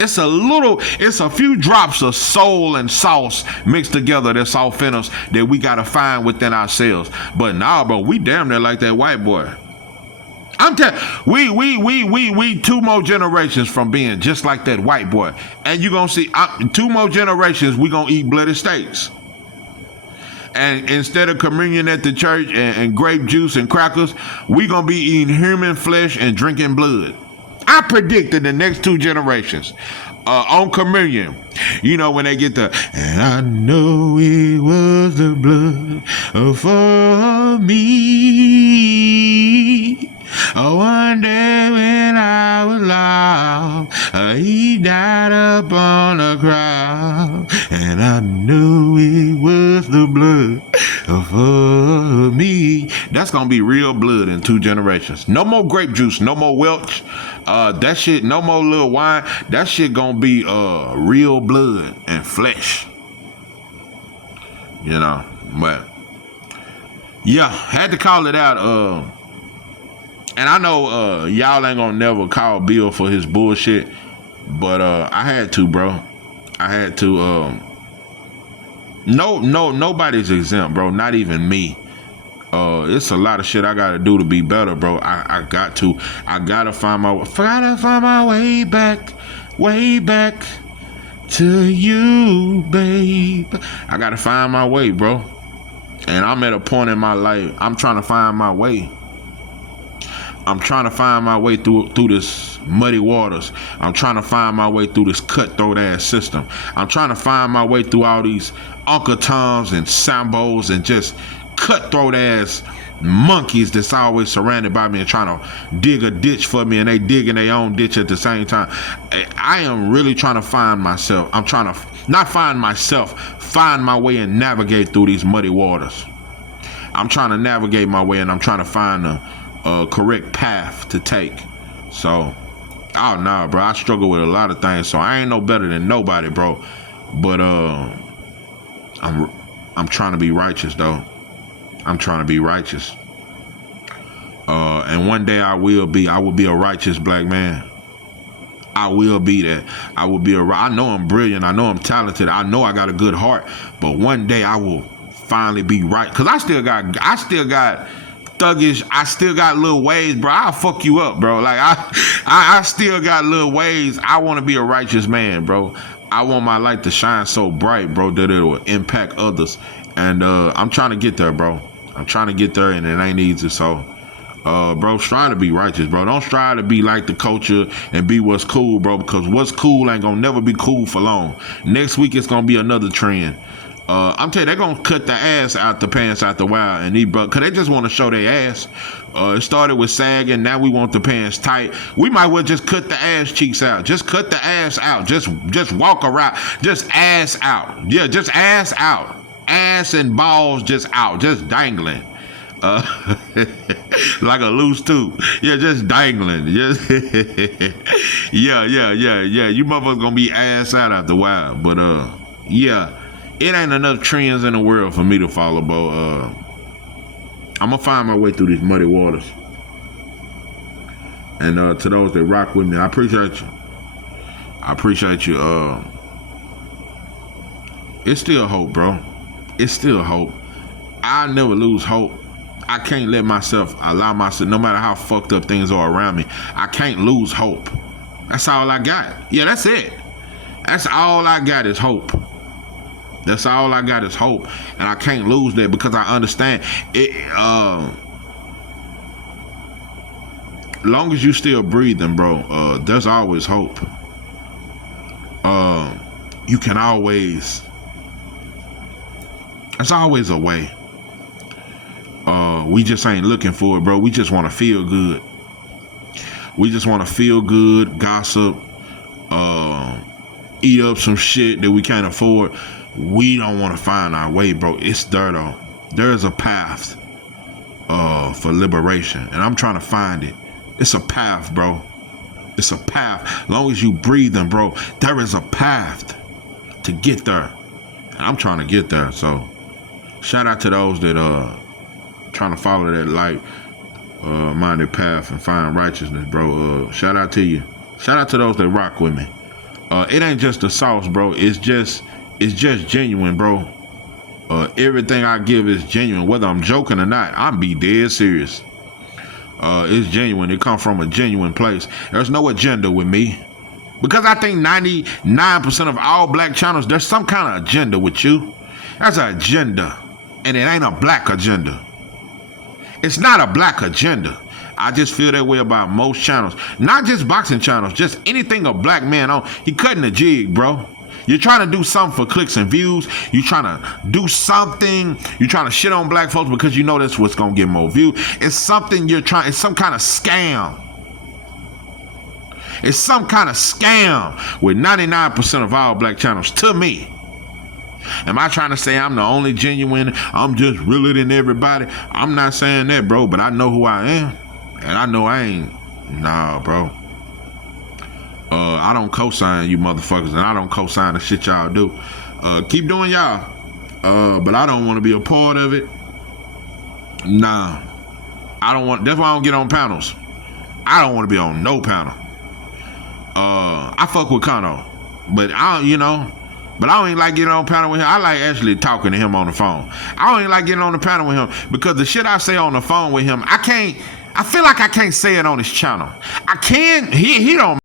It's a few drops of soul and sauce mixed together that's off in us that we gotta find within ourselves. But nah, bro, we damn near like that white boy. I'm telling we 2 more generations from being just like that white boy. And you're going to see 2 more generations, we going to eat bloody steaks. And instead of communion at the church and grape juice and crackers, we going to be eating human flesh and drinking blood. I predict in the next 2 generations, on communion, you know, when they get and I know it was the blood for me. Oh, one day when I was lost, he died up on the cross, and I knew it was the blood for me. That's gonna be real blood in 2 generations. No more grape juice, no more Welch. That shit, no more little wine. That shit gonna be real blood and flesh. You know, but yeah, had to call it out. And I know y'all ain't gonna never call Bill for his bullshit, but I had to, bro. I had to. Nobody's exempt, bro. Not even me. It's a lot of shit I gotta do to be better, bro. I gotta find my way back to you, babe. I gotta find my way, bro. And I'm at a point in my life. I'm trying to find my way. I'm trying to find my way through this muddy waters. I'm trying to find my way through this cutthroat ass system. I'm trying to find my way through all these Uncle Toms and Sambos and just cutthroat ass monkeys that's always surrounded by me and trying to dig a ditch for me, and they digging their own ditch at the same time. I am really trying to find myself. I'm trying to not find myself, find my way and navigate through these muddy waters. I'm trying to navigate my way, and I'm trying to find a correct path to take. So, oh no, bro, I struggle with a lot of things, so I ain't no better than nobody, bro. But I'm trying to be righteous, though. I'm trying to be righteous. And one day I will be a righteous black man. I will be that. I will be I know I'm brilliant. I know I'm talented. I know I got a good heart. But one day I will finally be right. Cause I still got thuggish. I still got little ways, bro. I'll fuck you up, bro. Like I still got little ways. I want to be a righteous man, bro. I want my light to shine so bright, bro, that it will impact others. And I'm trying to get there, bro. I'm trying to get there, and it ain't easy. So, bro, strive to be righteous, bro. Don't strive to be like the culture and be what's cool, bro, because what's cool ain't gonna never be cool for long. Next week it's gonna be another trend. I'm telling you, they're gonna cut the ass out the pants out the wild, and because they just want to show their ass. It started with sagging, now we want the pants tight. We might well just cut the ass cheeks out. Just cut the ass out. Just walk around. Just ass out. Yeah, just ass out. Ass and balls just out, just dangling. Like a loose tooth. Yeah, just dangling. Just yeah. You motherfuckers gonna be ass out after a while. But yeah, it ain't enough trends in the world for me to follow, bro. I'm gonna find my way through these muddy waters. And to those that rock with me, I appreciate you. It's still hope, bro. It's still hope. I never lose hope. I can't let myself allow myself, no matter how fucked up things are around me, I can't lose hope. That's all I got. Yeah, that's it. That's all I got is hope. That's all I got is hope. And I can't lose that because I understand it. Long as you still breathing, bro, there's always hope. You can always, there's always a way. We just ain't looking for it, bro. We just want to feel good. We just want to feel good, gossip, eat up some shit that we can't afford. We don't want to find our way, bro. It's there, though. There's a path for liberation, and I'm trying to find it. It's a path, bro. It's a path. As long as you breathing, bro, there is a path to get there. I'm trying to get there, so shout out to those that trying to follow that light minded path and find righteousness, bro. Shout out to you. Shout out to those that rock with me. It ain't just the sauce, bro. It's just genuine, bro. Everything I give is genuine, whether I'm joking or not. I'm be dead serious. It's genuine. It comes from a genuine place. There's no agenda with me. Because I think 99% of all black channels, there's some kind of agenda with you. There's an agenda. And it ain't a black agenda. It's not a black agenda. I just feel that way about most channels. Not just boxing channels, just anything a black man on. He cutting a jig, bro. You're trying to do something for clicks and views. You're trying to do something. You're trying to shit on black folks because you know that's what's going to get more views. It's something it's some kind of scam. It's some kind of scam with 99% of all black channels, to me. Am I trying to say I'm the only genuine? I'm just realer than everybody? I'm not saying that, bro, but I know who I am. And I know I ain't. Nah, bro. I don't co-sign you motherfuckers, and I don't co-sign the shit y'all do. Keep doing y'all. But I don't want to be a part of it. Nah. I don't want, that's why I don't get on panels. I don't want to be on no panel. I fuck with Kano, but I don't even like getting on panel with him. I like actually talking to him on the phone. I don't even like getting on the panel with him because the shit I say on the phone with him, I feel like I can't say it on his channel. I can, he don't